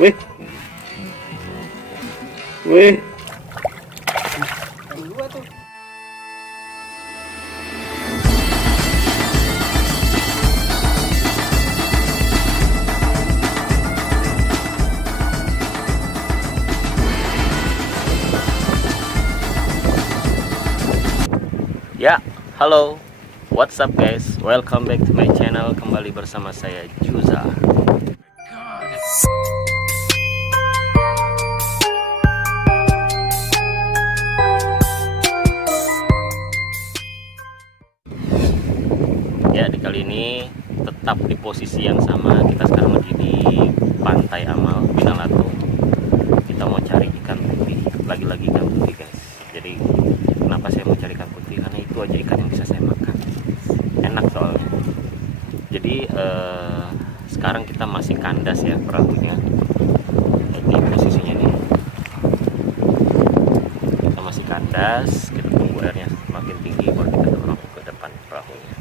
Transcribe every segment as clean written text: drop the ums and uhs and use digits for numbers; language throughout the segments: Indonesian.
Wih. Wih. Ya, halo, what's up guys? Welcome back to my channel. Kembali bersama saya Juza. Ya, di kali ini tetap di posisi yang sama. Kita sekarang lagi di Pantai Amal, Pinalato. Kita mau cari ikan putih, lagi-lagi ikan putih guys. Jadi kenapa saya mau cari ikan putih? Karena itu aja ikan yang bisa saya makan, enak soalnya. Jadi sekarang kita masih kandas ya perahunya. Ini posisinya nih, kita masih kandas. Kita tunggu airnya semakin tinggi baru kita dorong ke depan perahunya.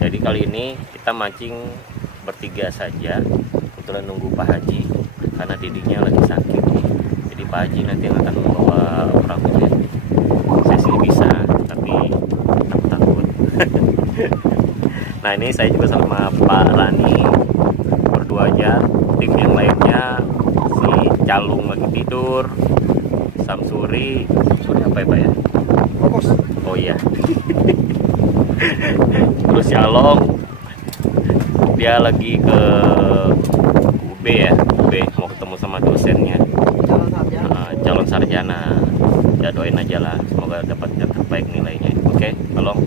Jadi kali ini kita mancing bertiga saja. Kebetulan nunggu Pak Haji karena Didinya lagi sakit. Jadi Pak Haji nanti yang akan membawa perahunya. Saya sih bisa, tapi takut. Nah, ini saya juga sama Pak Rani berdua aja. Tim yang lainnya si Calung lagi tidur, Samsuri apa ya Pak ya? Fokus. Oh iya. Terus Yalong dia lagi ke UB ya, UB mau ketemu sama dosennya, calon sarjana. Ya doain aja lah, semoga dapat yang terbaik nilainya. Oke, tolong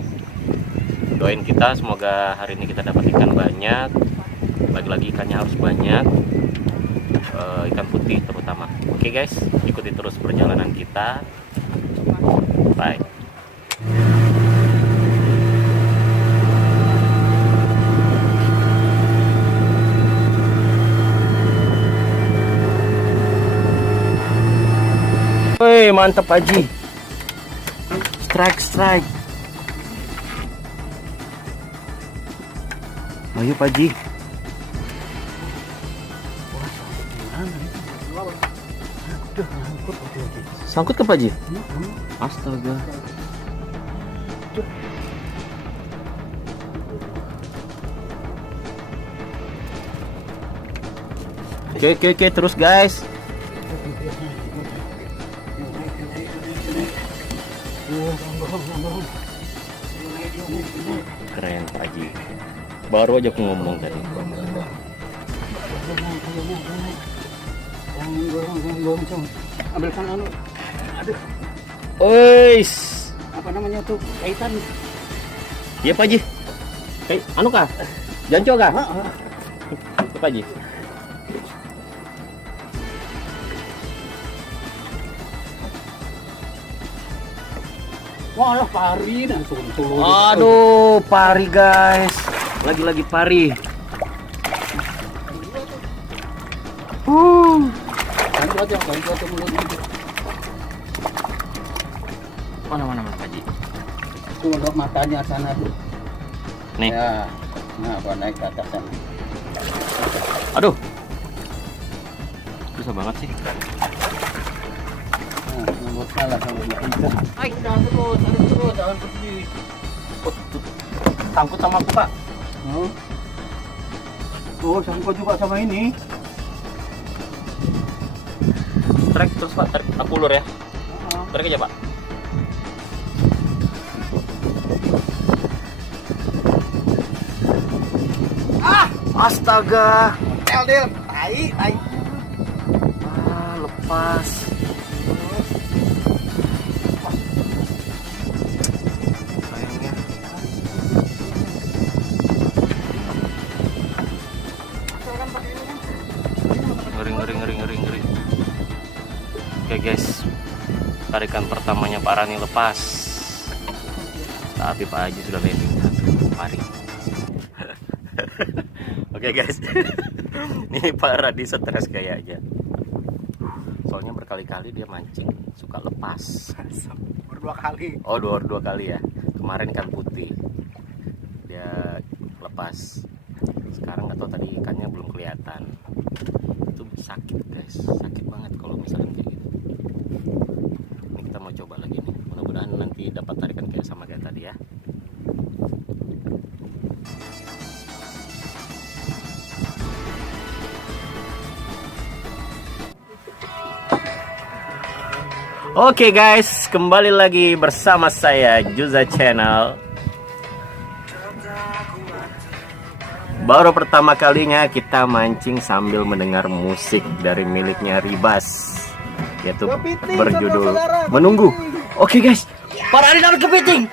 doain kita, semoga hari ini kita dapat ikan banyak. Lagi-lagi ikannya harus banyak, ikan putih terutama. Oke guys, ikuti terus perjalanan kita. Bye. Woi, mantap Haji. Strike. Ayo Pak Haji. Sangkut ke Pak Haji? Astaga. Oke, terus guys. Keren Pak Haji. Baru aja aku ngomong tadi. Ambilkan anu. Aduh. Ois. Apa namanya tuh? Kaitan. Iya Pak Haji. Kayak anu kah? Janco kah? Pak Haji. Walah pari dan suntul. Aduh, pari guys. Lagi-lagi pari. Bantu aja mulutnya. Mana Pak Haji? Tuh untuk matanya sana tuh. Nih. Ya. Nah, gua naik ke atas sana. Aduh. Susah banget sih. Nah, mulut salah kalau gitu. Ay, jangan terus, jangan pergi. Sangkut sama aku Pak. Oh, sangkut juga sama ini. Trek terus Pak, tarik aku ulur ya. Tarik aja Pak. Astaga. Del, tai. Lepas. Sayangnya. Ngeri. Oke guys, tarikan pertamanya Pak Rani lepas, tapi Pak Haji sudah landing satu pari. Oke guys, ini Pak Rani stres kayaknya. Soalnya berkali-kali dia mancing suka lepas. Berdua kali. Oh, dua kali ya. Kemarin ikan putih dia lepas. Sekarang nggak tahu tadi ikannya belum kelihatan. Itu sakit guys, sakit banget kalau misalkan kayak gitu. Ini kita mau coba lagi nih, mudah-mudahan nanti dapat tarikan kayak sama kayak tadi ya. Oke guys, kembali lagi bersama saya Juza Channel. Baru pertama kalinya kita mancing sambil mendengar musik dari miliknya Ribas, yaitu berjudul Menunggu. Oke guys, para hari dapat kepiting.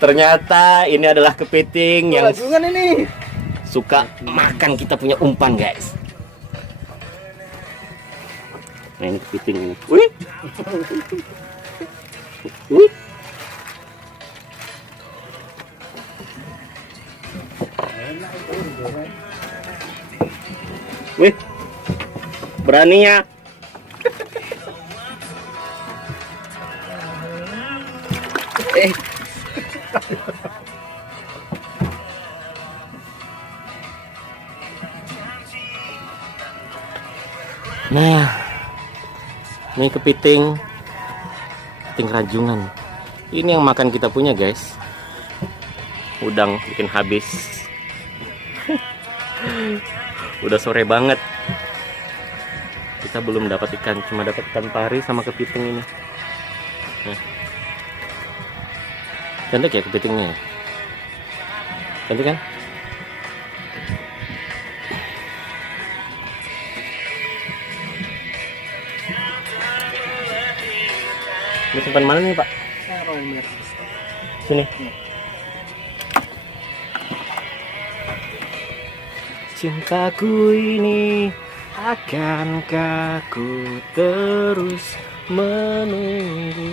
Ternyata ini adalah kepiting yang suka makan kita punya umpan guys. Nah, ini kepiting ini. Wih. Wih. Wih. Beraninya. Nah, ini kepiting rajungan. Ini yang makan kita punya guys. Udang bikin habis. Udah sore banget. Kita belum dapat ikan, cuma dapat ikan pari sama kepiting ini. Nah. Cantik ya kepitingnya. Cantik kan? Ini tempat mana nih Pak? Sini. Cintaku ini akankah ku terus menunggu?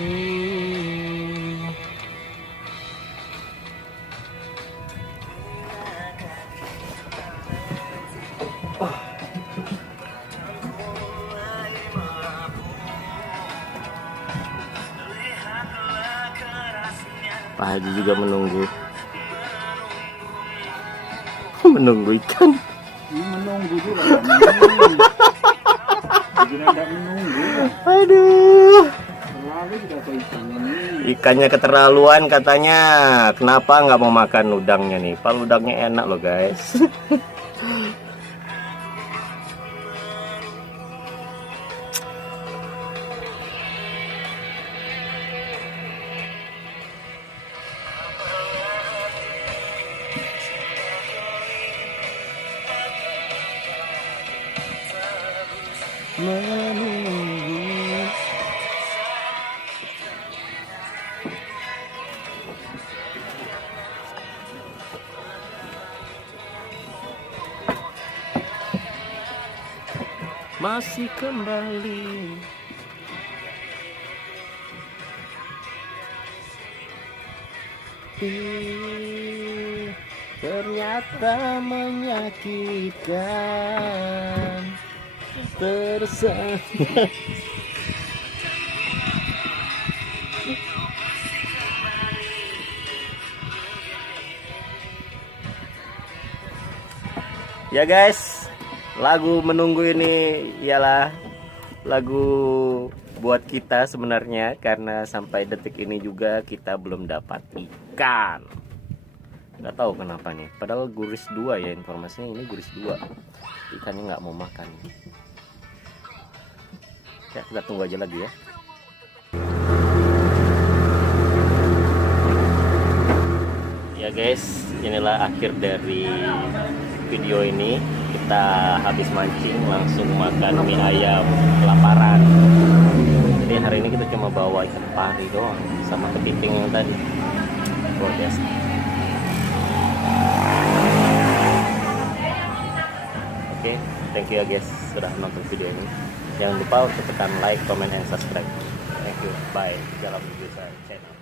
Pak Haji juga menunggu. Menunggu ikan. Menunggu juga. Menunggu. Aduh. Terlalu juga ikannya nih. Ikannya keterlaluan katanya. Kenapa nggak mau makan udangnya nih? Padahal udangnya enak loh guys. Menunggu. Masih kembali. Ternyata menyakitkan. Bersama. Ya guys, lagu Menunggu ini ialah lagu buat kita sebenarnya, karena sampai detik ini juga kita belum dapat ikan. Nggak tahu kenapa nih, padahal guris 2 ya informasinya, ini guris 2. Ikannya nggak mau makan. Ya, kita tunggu aja lagi ya. Ya guys, inilah akhir dari video ini. Kita habis mancing langsung makan mie ayam kelaparan. Jadi hari ini kita cuma bawa ikan pari doang sama kepiting yang tadi. Luar biasa. Oke, thank you ya guys sudah nonton video ini. Jangan lupa untuk tekan like, comment, and subscribe. Thank you. Bye. Dalam Juza Channel.